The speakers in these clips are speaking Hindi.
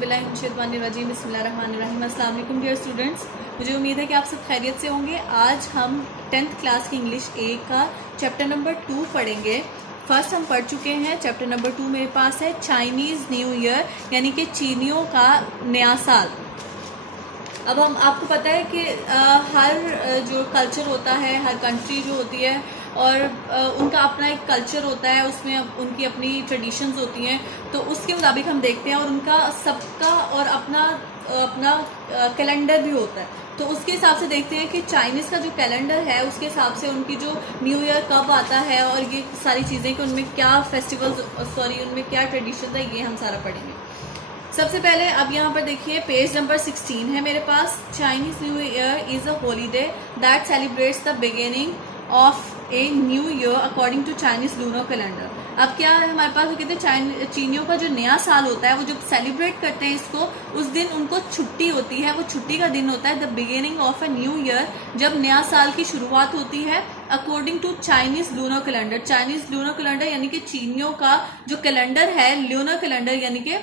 औज़ुबिल्लाहिमिनश्शैतानिर्रजीम बिस्मिल्लाहिर्रहमानिर्रहीम। अस्सलाम वालेकुम डियर स्टूडेंट्स, मुझे उम्मीद है कि आप सब खैरियत से होंगे। आज हम 10th क्लास की इंग्लिश ए का चैप्टर नंबर 2 पढ़ेंगे। फर्स्ट हम पढ़ चुके हैं, चैप्टर नंबर 2 मेरे पास है चाइनीज़ न्यू ईयर यानी कि चीनियों का नया साल। अब हम आपको पता है कि हर जो कल्चर होता है, हर कंट्री जो होती है और उनका अपना एक कल्चर होता है, उसमें उनकी अपनी ट्रेडिशंस होती हैं, तो उसके मुताबिक हम देखते हैं और उनका सबका और अपना अपना कैलेंडर भी होता है। तो उसके हिसाब से देखते हैं कि चाइनीज़ का जो कैलेंडर है उसके हिसाब से उनकी जो न्यू ईयर कब आता है और ये सारी चीज़ें कि उनमें क्या फेस्टिवल्स उनमें क्या ट्रेडिशन है, ये हम सारा पढ़ेंगे। सबसे पहले अब यहाँ पर देखिए पेज नंबर 16 है मेरे पास। Chinese new year is a holiday that celebrates the beginning of a new year according to Chinese lunar calendar. अब क्या है हमारे पास, वो कहते हैं चीनियों का जो नया साल होता है वो जब सेलिब्रेट करते हैं इसको, उस दिन उनको छुट्टी होती है, वो छुट्टी का दिन होता है the beginning of a new year, जब नया साल की शुरुआत होती है according to Chinese lunar calendar. Chinese lunar calendar यानी कि चीनियों का जो कैलेंडर है, लूनर कैलेंडर यानी कि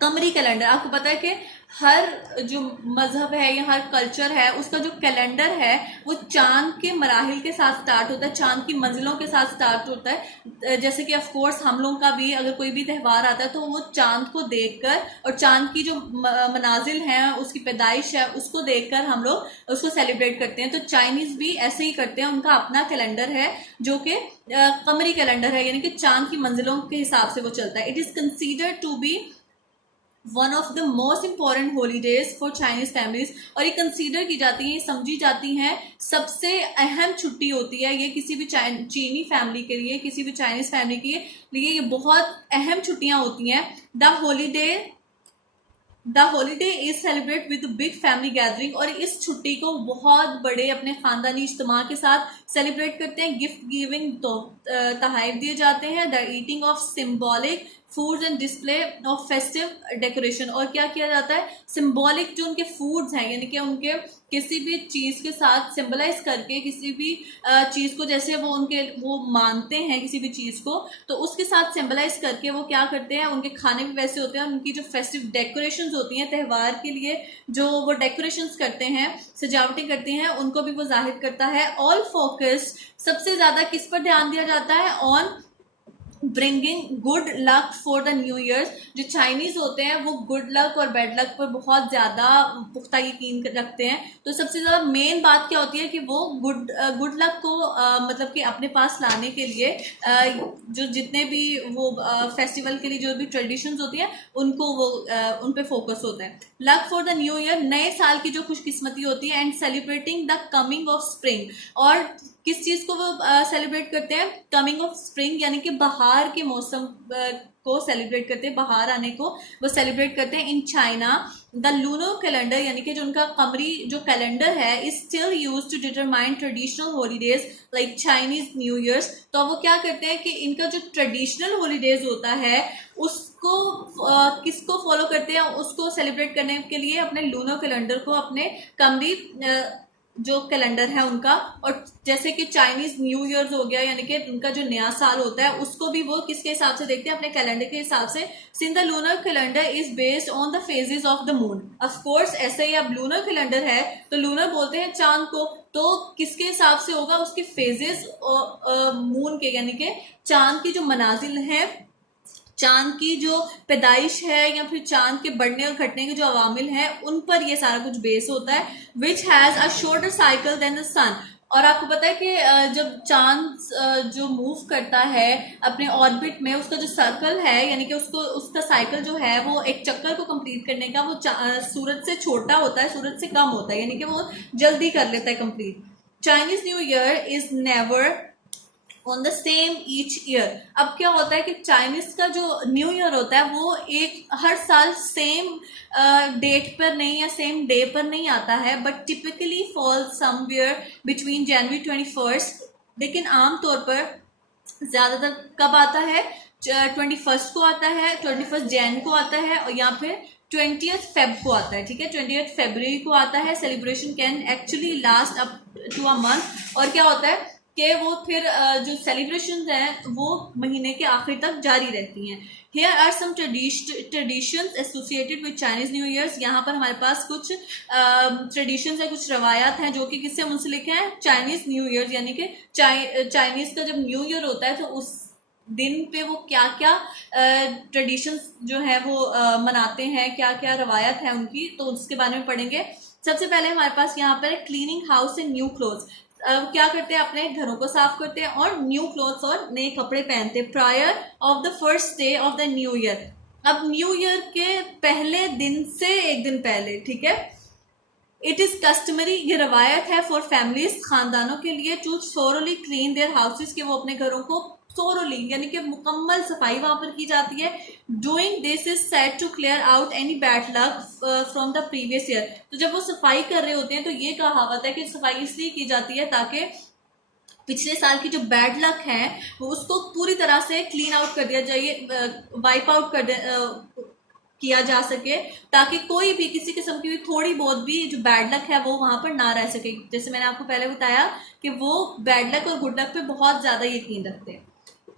कमरी कैलेंडर। आपको पता है कि हर जो मजहब है या हर कल्चर है उसका जो कैलेंडर है वो चांद के मराहिल के साथ स्टार्ट होता है, चांद की मंजिलों के साथ स्टार्ट होता है। जैसे कि ऑफ कोर्स हम लोगों का भी अगर कोई भी त्यौहार आता है तो वो चांद को देखकर और चांद की जो मनाजिल हैं, उसकी पैदाइश है, उसको देखकर हम लोग उसको सेलिब्रेट करते हैं। तो चाइनीज भी ऐसे ही करते हैं, उनका अपना कैलेंडर है जो कि कमरी कैलेंडर है, यानी कि चांद की मंजिलों के हिसाब से वो चलता है। It is considered to be one of the most important holidays for Chinese families, और ये कंसीडर की जाती हैं, समझी जाती हैं सबसे अहम छुट्टी होती है ये किसी भी चीनी फैमिली के लिए, किसी भी चाइनीज फैमिली के लिए ये बहुत अहम छुट्टियां होती हैं। The holiday is celebrate with big family gathering, और इस छुट्टी को बहुत बड़े अपने खानदानी इज्तिमा के साथ सेलिब्रेट करते हैं। गिफ्ट गिविंग तोहफे दिए जाते हैं, the eating of symbolic foods and display of festive decoration, और क्या किया जाता है, सिंबॉलिक जो उनके फूड्स हैं यानी कि उनके किसी भी चीज़ के साथ सिंबलाइज करके, किसी भी चीज़ को जैसे वो मानते हैं किसी भी चीज़ को, तो उसके साथ सिंबलाइज करके वो क्या करते हैं, उनके खाने भी वैसे होते हैं, उनकी जो फेस्टिव डेकोरेशंस होती हैं त्यौहार के लिए जो वो डेकोरेशंस करते हैं, सजावटें करते हैं, उनको भी वो जाहिर करता है। ऑल फोकस्ड, सबसे ज़्यादा किस पर ध्यान दिया जाता है, on bringing good luck for the new years. जो चाइनीज होते हैं वो गुड लक और बैड लक पर बहुत ज़्यादा पुख्ता यकीन रखते हैं। तो सबसे ज़्यादा मेन बात क्या होती है कि वो गुड लक को मतलब कि अपने पास लाने के लिए जो जितने भी वो फेस्टिवल के लिए जो भी ट्रेडिशंस होती हैं उनको वो उन पे फोकस होता है। Luck for the new year, नए साल की जो खुशकिस्मती होती है, and celebrating the coming of spring, और किस चीज को वो सेलिब्रेट करते हैं, कमिंग ऑफ स्प्रिंग यानी कि बाहर के मौसम को सेलिब्रेट करते हैं, बाहर आने को वो सेलिब्रेट करते हैं। In China the lunar calendar यानी कि जो उनका कमरी जो कैलेंडर है is still used to determine traditional holidays like Chinese new years. तो वो क्या करते हैं कि इनका जो ट्रेडिशनल हॉलीडेज होता है उसको किसको फॉलो करते हैं, उसको सेलिब्रेट करने के लिए अपने लूनर कैलेंडर को, अपने कमरी जो कैलेंडर है उनका। और जैसे कि चाइनीज न्यू ईयर हो गया यानी कि उनका जो नया साल होता है उसको भी वो किसके हिसाब से देखते हैं, अपने कैलेंडर के हिसाब से। Since the lunar calendar is based on the phases of the moon, of course ऐसे ही अब लूनर कैलेंडर है तो लूनर बोलते हैं चांद को, तो किसके हिसाब से होगा, उसके फेजेस मून के यानी कि चांद की जो मनाजिल है, चांद की जो पैदाइश है या फिर चांद के बढ़ने और घटने के जो अवामिल हैं उन पर ये सारा कुछ बेस होता है। Which has a shorter cycle than the sun, और आपको पता है कि जब चांद जो मूव करता है अपने ऑर्बिट में, उसका जो सर्कल है यानी कि उसका साइकिल जो है वो एक चक्कर को कंप्लीट करने का वो सूरज से छोटा होता है, सूरज से कम होता है, यानी कि वो जल्दी कर लेता है complete. Chinese new year is never on the same each year. अब क्या होता है कि चाइनीज का जो न्यू ईयर होता है वो एक हर साल सेम डेट पर नहीं या सेम डे पर नहीं आता है, but typically fall somewhere between January 21, लेकिन आमतौर पर ज्यादातर कब आता है, 21 को आता है, 21 जैन को आता है, और या फिर 20th फेब को आता है। ठीक है, 20th फरवरी को आता है। Celebration can actually last up to a month. और क्या होता है कि वो फिर जो सेलिब्रेशन हैं वो महीने के आखिर तक जारी रहती हैं। Here are some traditions associated with Chinese New Year's। यहाँ पर हमारे पास कुछ ट्रेडिशंस है, कुछ रवायात हैं जो कि किससे मुंसलिक हैं, चाइनीज न्यू ईयर, यानी कि चाइनीज का जब न्यू ईयर होता है तो उस दिन पे वो क्या क्या ट्रेडिशंस जो है वो मनाते हैं, क्या क्या रवायत है उनकी, तो उसके बारे में पढ़ेंगे। सबसे पहले हमारे पास यहाँ पर है cleaning house and new clothes. क्या करते हैं, अपने घरों को साफ करते हैं और न्यू क्लोथ्स और नए कपड़े पहनते हैं prior of the first day of the new year. अब न्यू ईयर के पहले दिन से एक दिन पहले, ठीक है। इट इज कस्टमरी, ये रवायत है फॉर फैमिलीज, खानदानों के लिए, to thoroughly clean their houses, के वो अपने घरों को थोरली यानी कि मुकम्मल सफाई वहां पर की जाती है। Doing this is said to clear out any bad luck from the previous year. तो जब वो सफाई कर रहे होते हैं तो ये कहावत है कि सफाई इसलिए की जाती है ताकि पिछले साल की जो बैड लक है वो उसको पूरी तरह से क्लीन आउट कर दिया जाए, वाइप आउट किया जा सके, ताकि कोई भी किसी किस्म की भी थोड़ी बहुत भी जो बैड लक है वो वहां पर ना रह सके। जैसे मैंने आपको पहले बताया कि वो बैड लक और गुड लक पे बहुत ज्यादा यकीन रखते हैं।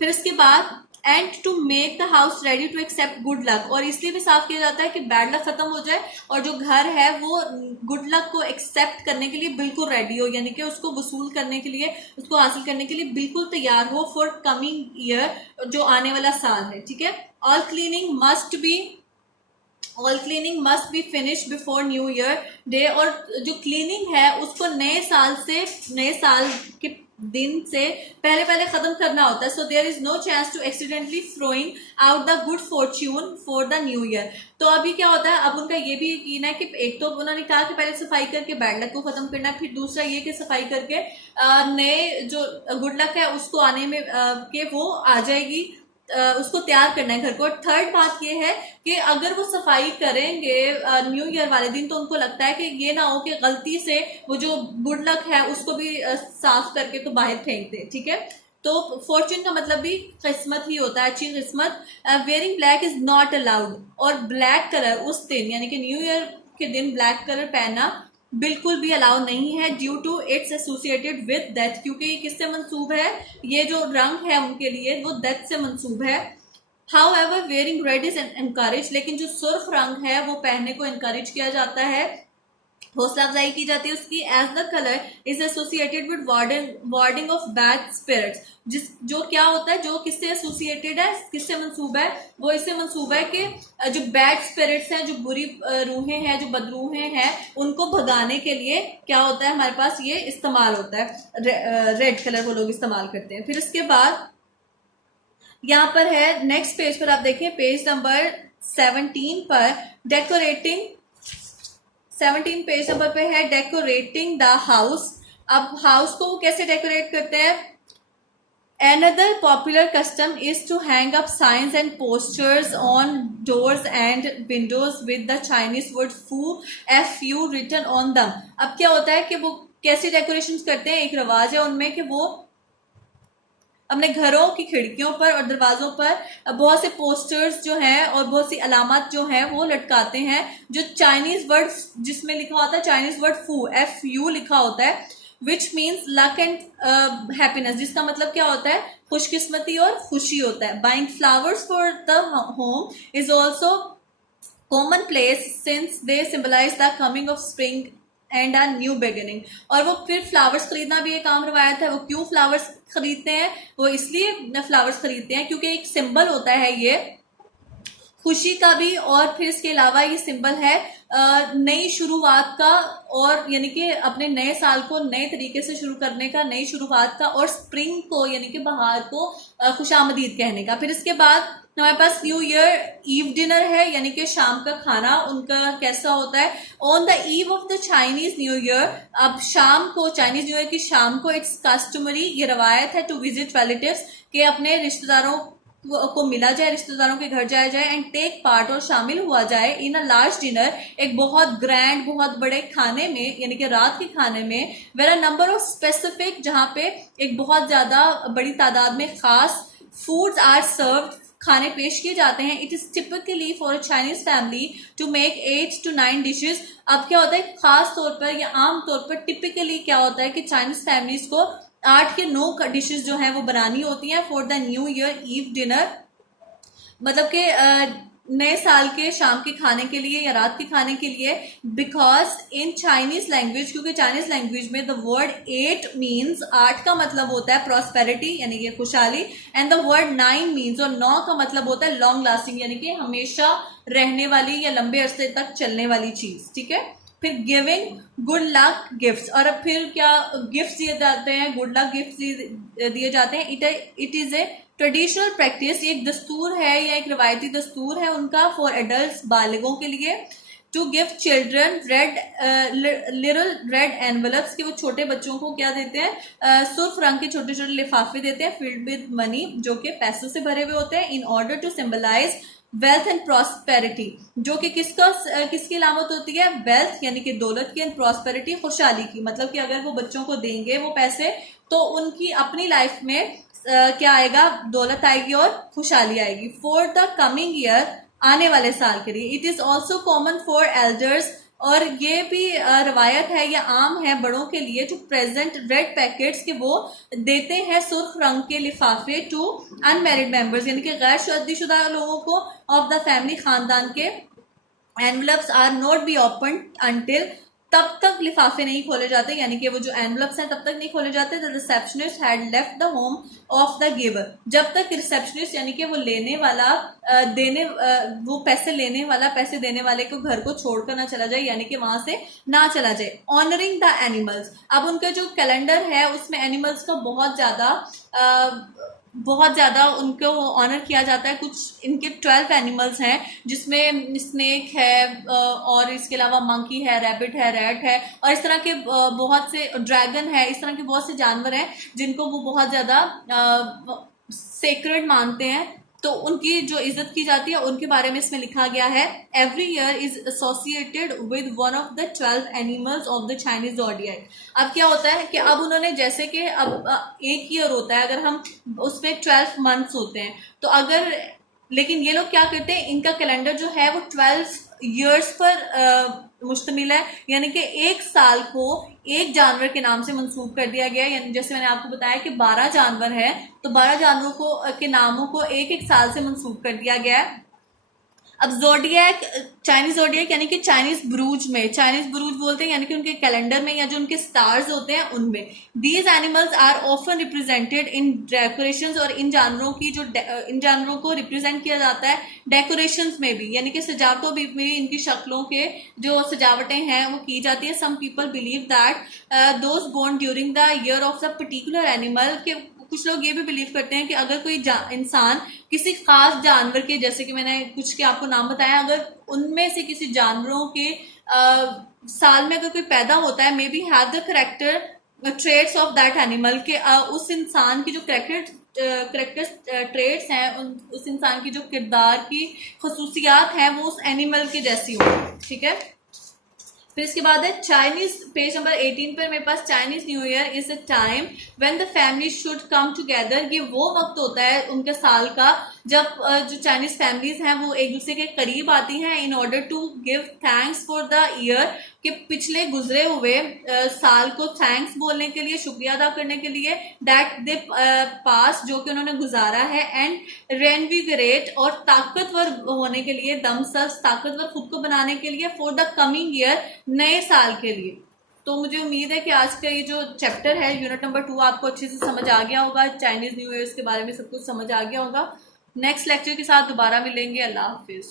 फिर इसके बाद and to make the house ready to accept good luck, और इसलिए भी साफ किया जाता है कि बैड लक खत्म हो जाए और जो घर है वो गुड लक को एक्सेप्ट करने के लिए बिल्कुल रेडी हो, यानी कि उसको वसूल करने के लिए, उसको हासिल करने के लिए बिल्कुल तैयार हो फॉर कमिंग ईयर, जो आने वाला साल है, ठीक है। All cleaning must be finish before new year day, और जो क्लीनिंग है उसको नए साल के दिन से पहले खत्म करना होता है। So there is no chance to accidentally throwing out the good fortune for the new year. तो अभी क्या होता है, अब उनका ये भी यकीन है कि एक तो उन्होंने कहा कि पहले सफाई करके बैड लक को खत्म करना है, फिर दूसरा ये कि सफाई करके नए जो गुड लक है उसको आने में के वो आ जाएगी, उसको तैयार करना है घर को। थर्ड बात ये है कि अगर वो सफाई करेंगे न्यू ईयर वाले दिन तो उनको लगता है कि ये ना हो कि गलती से वो जो गुड लक है उसको भी साफ करके तो बाहर फेंक दे, ठीक है। तो फॉर्चून का मतलब भी किस्मत ही होता है, अच्छी किस्मत। Wearing black is not allowed, और ब्लैक कलर उस दिन यानी कि न्यू ईयर के दिन ब्लैक कलर पहनना बिल्कुल भी अलाउ नहीं है, due to its associated with death, क्योंकि ये किससे मंसूब है, ये जो रंग है उनके लिए वो डेथ से मंसूब है। However wearing red is encourage, लेकिन जो सुर्ख रंग है वो पहनने को एनकरेज किया जाता है, हौसला अफजाई की जाती है उसकी। As the colour is associated with warding off bad spirits, जो क्या होता है, जो किससे एसोसिएटेड है, किससे मंसूब है, वो इससे मंसूब है कि जो बैड स्पिरिट्स हैं, जो बुरी रूहें हैं, जो बदरूहें हैं, उनको भगाने के लिए क्या होता है, हमारे पास ये इस्तेमाल होता है, रेड कलर वो लोग इस्तेमाल करते हैं। फिर इसके बाद यहाँ पर है नेक्स्ट पेज पर, आप देखिए पेज नंबर 17 पर, डेकोरेटिंग 17 पेज नंबर पे है डेकोरेटिंग द हाउस। अब हाउस को वो कैसे डेकोरेट करते हैं, Another popular custom is to hang up signs and posters on doors and windows with the Chinese word fu written on them। अब क्या होता है कि वो कैसे डेकोरेशन करते हैं, एक रिवाज है उनमें कि वो अपने घरों की खिड़कियों पर और दरवाजों पर बहुत से पोस्टर्स जो हैं और बहुत सी अलामत जो हैं वो लटकाते हैं, जो चाइनीज वर्ड जिसमें लिखा होता है, चाइनीज वर्ड FU लिखा होता है, which means luck and happiness, जिसका मतलब क्या होता है, खुशकिस्मती और खुशी होता है। Buying flowers for the home is also commonplace since they symbolise the coming of spring and a new beginning. और वो फिर फ्लावर्स खरीदना भी एक आम रवायत है। वो क्यों फ्लावर्स खरीदते हैं, वो इसलिए फ्लावर्स खरीदते हैं क्योंकि एक सिंबल होता है ये खुशी का भी, और फिर इसके अलावा ये सिंबल है नई शुरुआत का, और यानी कि अपने नए साल को नए तरीके से शुरू करने का, नई शुरुआत का, और स्प्रिंग को यानी कि बहार को खुशामदीद कहने का। फिर इसके बाद हमारे पास न्यू ईयर ईव डिनर है, यानी कि शाम का खाना उनका कैसा होता है। On the eve of the Chinese new year, अब शाम को, चाइनीज न्यू ईयर की शाम को, इट्स कस्टमरी, ये रवायत है, टू विजिट रिलेटिव्स, के अपने रिश्तेदारों को मिला जाए, रिश्तेदारों के घर जाया जाए, एंड टेक पार्ट, और शामिल हुआ जाए, इन अ लार्ज डिनर, एक बहुत ग्रैंड, बहुत बड़े खाने में, यानी कि रात के खाने में, where a number of specific, जहां पे एक बहुत ज्यादा बड़ी तादाद में खास फूड्स आर सर्व्ड, खाने पेश किए जाते हैं। It is typically for a Chinese family to make 8 to 9 dishes. अब क्या होता है, खास तौर पर या आम तौर पर टिपिकली क्या होता है कि चाइनीज फैमिलीज को 8 या 9 डिशेस जो हैं वो बनानी होती हैं for the new year eve dinner, मतलब कि नए साल के शाम के खाने के लिए या रात के खाने के लिए। बिकॉज इन चाइनीज लैंग्वेज, क्योंकि चाइनीज लैंग्वेज में द वर्ड 8 मीन्स, 8 का मतलब होता है प्रॉस्पेरिटी यानी कि खुशहाली, एंड द वर्ड 9 मीन्स, और 9 का मतलब होता है लॉन्ग लास्टिंग यानी कि हमेशा रहने वाली या लंबे अरसे तक चलने वाली चीज, ठीक है। फिर गिविंग गुड लक गिफ्ट्स, और अब फिर क्या गिफ्ट्स दिए जाते हैं, गुड लक गिफ्ट्स दिए जाते हैं। It is a traditional practice, ये एक दस्तूर है या एक रवायती दस्तूर है उनका फॉर एडल्ट, बालिगों के लिए, to give children red little red envelopes, कि वो छोटे बच्चों को क्या देते हैं, सुर्ख रंग के छोटे छोटे लिफाफे देते हैं फिल्ड विद मनी, जो कि पैसों से भरे हुए होते हैं, in order to symbolise wealth and prosperity, जो कि किसकी अलामत होती है, वेल्थ यानी कि दौलत की, एंड प्रॉस्पेरिटी खुशहाली की। मतलब कि अगर वो बच्चों को देंगे वो पैसे तो उनकी अपनी लाइफ में क्या आएगा, दौलत आएगी और खुशहाली आएगी। फॉर द कमिंग ईयर, आने वाले साल के लिए। It is also common for elders, और ये भी रवायत है या आम है बड़ों के लिए, टू प्रेजेंट रेड पैकेट्स, के वो देते हैं सुर्ख रंग के लिफाफे टू अनमैरिड मेंबर्स यानी कि गैर शादीशुदा लोगों को ऑफ द फैमिली, खानदान के। Envelopes are not be open until, तब तक लिफाफे नहीं खोले जाते, यानी कि वो जो एनवलप्स हैं तब तक नहीं खोले जाते। The receptionist had left the home of the giver, जब तक रिसेप्शनिस्ट यानी कि वो लेने वाला वो पैसे लेने वाला पैसे देने वाले को घर को छोड़कर ना चला जाए, यानी कि वहां से ना चला जाए। ऑनरिंग द एनिमल्स, अब उनका जो कैलेंडर है उसमें एनिमल्स का बहुत ज्यादा उनको ऑनर किया जाता है। कुछ इनके 12 एनिमल्स हैं, जिसमें स्नेक है और इसके अलावा मंकी है, रैबिट है, रैट है, और इस तरह के बहुत से, ड्रैगन है, इस तरह के बहुत से जानवर हैं जिनको वो बहुत ज्यादा सेक्रेड मानते हैं, तो उनकी जो इज्जत की जाती है उनके बारे में इसमें लिखा गया है। Every year is associated with one of the 12 animals of the Chinese zodiac. अब क्या होता है कि अब उन्होंने, जैसे कि अब एक ईयर होता है, अगर हम उसमें 12 मंथ्स होते हैं, तो अगर, लेकिन ये लोग क्या करते हैं, इनका कैलेंडर जो है वो 12 ईयर्स पर मुश्तमिल है, यानी कि एक साल को एक जानवर के नाम से मंसूब कर दिया गया है। यानी जैसे मैंने आपको बताया कि 12 जानवर है, तो 12 जानवरों को के नामों को एक एक साल से मंसूब कर दिया गया है। अब जोडियक, चाइनीज जोडियक यानी कि चाइनीज ब्रूज में, चाइनीज ब्रूज बोलते हैं यानी कि उनके कैलेंडर में या जो उनके स्टार्स होते हैं उनमें, these animals are often represented in decorations, और इन जानवरों को रिप्रेजेंट किया जाता है डेकोरेशंस में भी, यानी कि सजावटों भी में इनकी शक्लों के जो सजावटें हैं वो की जाती है। Some people believe that those born during the year of the particular animal, के कुछ लोग ये भी बिलीव करते हैं कि अगर कोई इंसान किसी खास जानवर के, जैसे कि मैंने कुछ के आपको नाम बताया, अगर उनमें से किसी जानवरों के साल में अगर कोई पैदा होता है, may be have the character traits of that animal, के उस इंसान की जो करेक्टर ट्रेट्स हैं, उस इंसान की जो किरदार की खसूसियात हैं वो उस एनिमल के जैसी हो, ठीक है। फिर इसके बाद है चाइनीज, पेज नंबर 18 पर मेरे पास, Chinese new year is a time when the family should come together. ये वो वक्त होता है उनके साल का जब जो चाइनीज फैमिलीज हैं वो एक दूसरे के करीब आती हैं, in order to give thanks for the year, कि पिछले गुजरे हुए साल को थैंक्स बोलने के लिए, शुक्रिया अदा करने के लिए, दैट दे पास, जो कि उन्होंने गुजारा है, एंड रेनविगरेट, और ताकतवर होने के लिए, दमसस, ताकतवर खुद को बनाने के लिए, फॉर द कमिंग ईयर, नए साल के लिए। तो मुझे उम्मीद है कि आज का ये जो चैप्टर है, यूनिट नंबर 2, आपको अच्छे से समझ आ गया होगा, चाइनीज न्यू ईयर के बारे में सब कुछ समझ आ गया होगा। नेक्स्ट लेक्चर के साथ दोबारा मिलेंगे। अल्लाह हाफिज।